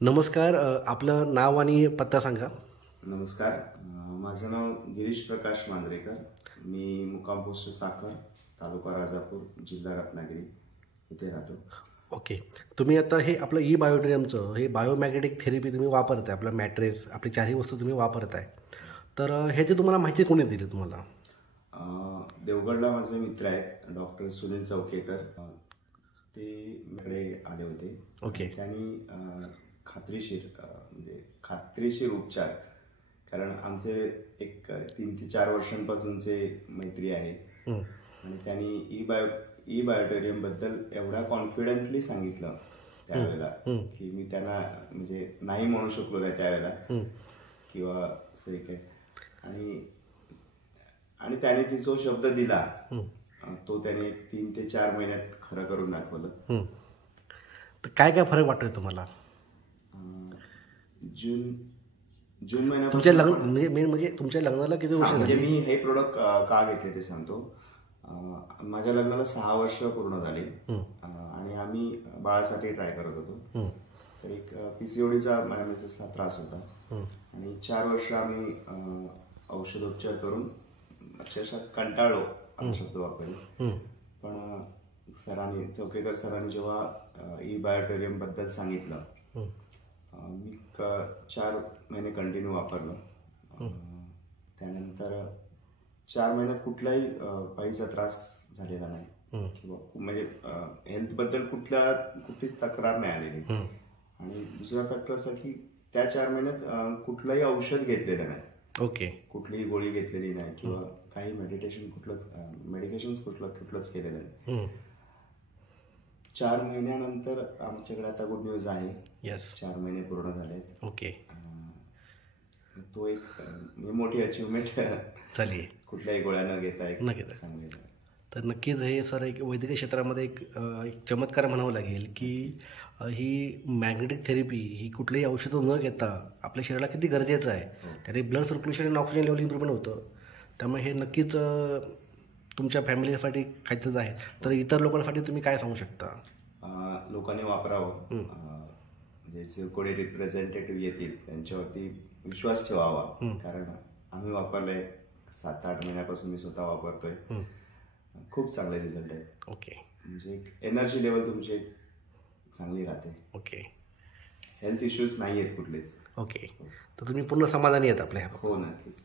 नमस्कार. आपलं नाव आणि पत्ता सांगा. नमस्कार. माझं नाव गिरीश प्रकाश मांजरेकर. मी मुक्काम पोस्ट साखर, तालुका राजापूर, जिल्हा रत्नागिरी इथे राहतो. ओके. तुम्ही आता हे आपलं बायोटेरियमचं हे बायोमॅग्नेटिक थेरपी तुम्ही वापरताय. आपलं मॅट्रेस, आपली चारही वस्तू तुम्ही वापरताय. तर ह्याची तुम्हाला माहिती कोणी दिली तुम्हाला? देवगडला माझे मित्र आहेत, डॉक्टर सुनील चौकेकर. ते माझ्याकडे आले होते. ओके. त्यांनी खात्रीशीर उपचार, कारण आमचे एक 3 ते 4 वर्षांपासूनचे मैत्री आहे. आणि त्यांनी ई बायोटेरियम बद्दल एवढ्या कॉन्फिडेंटली सांगितलं त्यावेळेला की मी त्यांना म्हणजे नाही म्हणू शकलो नाही त्यावेळेला किंवा असं एक आहे. आणि त्याने ती जो शब्द दिला तो त्याने 3 ते 4 महिन्यात खरं करून दाखवलं. तर काय काय फरक वाटतोय तुम्हाला? जून महिन्यात तुमच्या लग्न म्हणजे तुमच्या लग्नाला किती वर्ष म्हणजे मी हे प्रोडक्ट का घेतले ते सांगतो. माझ्या लग्नाला 6 वर्ष पूर्ण झाली आणि आम्ही बाळासाठी ट्राय करत होतो. तर एक PCODचा मेन्सेसचा त्रास होता आणि 4 वर्ष आम्ही औषधोपचार करून अक्षरशः कंटाळलो हा शब्द वापरला. पण चौकेकर सरांनी जेव्हा ई बायोटेरियम बद्दल सांगितलं, मी 4 महिने कंटिन्यू वापरलं. त्यानंतर 4 महिन्यात कुठलाही पायीचा त्रास झालेला नाही किंवा म्हणजे हेल्थबद्दल कुठलीच तक्रार नाही आलेली. आणि दुसरा फॅक्टर असा की त्या 4 महिन्यात कुठलंही औषध घेतलेलं नाही. ओके. कुठलीही गोळी घेतलेली नाही किंवा काही मेडिकेशन्स कुठलंच केलेलं नाही. 4 महिन्यानंतर आमच्याकडे आता गुड न्यूज आहे. 4 महिने पूर्ण झाले. ओके. तो एक मोठी अचिव्हमेंट झाली. कुठल्याही गोळ्या न घेता सांगितलं. तर नक्कीच हे सर एक वैद्यकीय क्षेत्रामध्ये एक चमत्कार म्हणावं लागेल की ही मॅग्नेटिक थेरपी ही कुठलीही औषधं न घेता आपल्या शरीराला किती गरजेचं आहे. त्याने ब्लड सर्क्युलेशन आणि ऑक्सिजन लेवल इम्प्रूव्हमेंट होतं. त्यामुळे हे नक्कीच तुमच्या फॅमिलीसाठी काहीतरीच आहे. तर इतर लोकांसाठी तुम्ही काय सांगू शकता? लोकांनी वापरावं. म्हणजे जे कोणी रिप्रेझेंटेटिव्ह येतील त्यांच्यावरती विश्वास ठेवावा. कारण आम्ही वापरले 7-8 महिन्यापासून मी स्वतः वापरतोय. खूप चांगले रिझल्ट आहेत. ओके. म्हणजे एक एनर्जी लेवल तुमची चांगली राहते. ओके. हेल्थ इश्यूज नाही आहेत कुठलेच. ओके. तर तुम्ही पूर्ण समाधानी आहेत आपल्या? हो, नक्कीच.